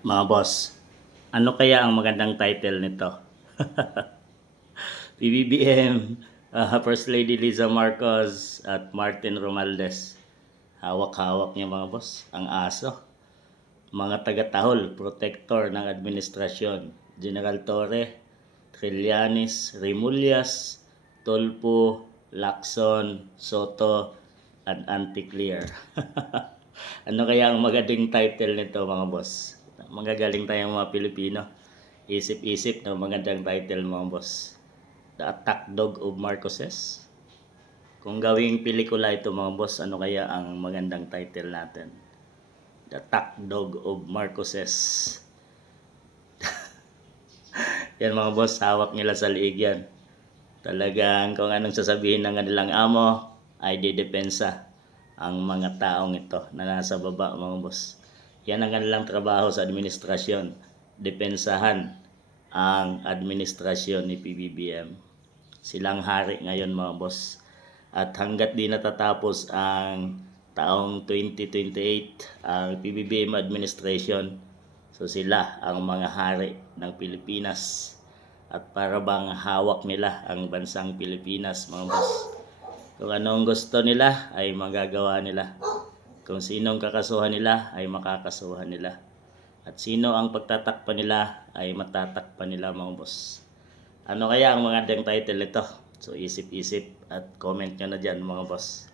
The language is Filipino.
Mga boss, ano kaya ang magandang title nito? PBBM, First Lady Liza Marcos at Martin Romualdez. Hawak-hawak niya mga boss, ang aso. Mga taga-tahol, protector ng administrasyon. General Torre, Trillanes, Rimullas, Tolpo, Lacson, Soto, at Anticlear. Ano kaya ang magandang title nito mga boss? Magagaling tayong mga Pilipino. Isip-isip ng magandang title mga boss. The Attack Dog of Marcoses. Kung gawing pelikula ito mga boss, ano kaya ang magandang title natin? The Attack Dog of Marcoses. Yan mga boss, hawak nila sa liig yan. Talagang kung anong sasabihin ng kanilang amo, ay didepensa ang mga taong ito na nasa baba mga boss. Yan ang kanilang trabaho sa administrasyon. Depensahan ang administrasyon ni PBBM. Silang hari ngayon mga boss. At hanggat di natatapos ang taong 2028 ang PBBM administration, so sila ang mga hari ng Pilipinas. At para bang hawak nila ang bansang Pilipinas mga boss. Kung anong gusto nila ay magagawa nila. Kung sinong kakasuhan nila ay makakasuhan nila. At sino ang pagtatakpan nila ay matatakpan nila mga boss. Ano kaya ang magandang title nito? So isip-isip at comment nyo na dyan mga boss.